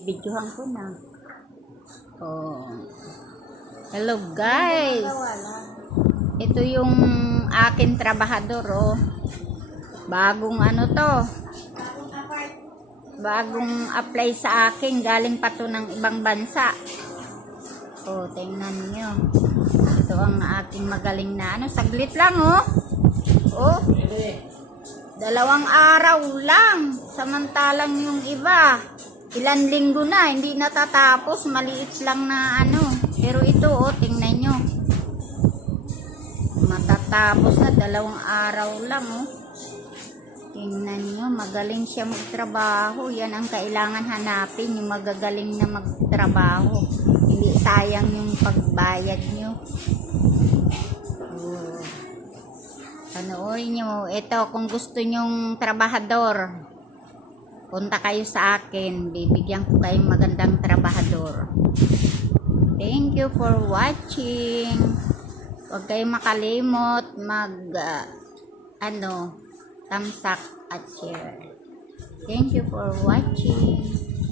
Videohan ko na. Oh. Hello guys. Ito yung akin trabahador oh. Bagong ano to. Bagong apply sa akin. Galing pa to ng ibang bansa. Oh, tingnan niyo. Ito ang aking magaling na ano. Saglit lang oh. Oh. 2 araw lang. Samantalang yung iba ilan linggo na, hindi natatapos, maliit lang na ano. Pero ito, oh, tingnan nyo. Matatapos na, 2 araw lang, oh. Tingnan nyo, magaling siya magtrabaho. Yan ang kailangan hanapin, yung magagaling na magtrabaho. Hindi sayang yung pagbayad nyo. Oh. Panoorin nyo, ito, kung gusto nyong trabahador, punta kayo sa akin. Bibigyan ko kayong magandang trabahador. Thank you for watching. Huwag kayong makalimot thumbs up at share. Thank you for watching.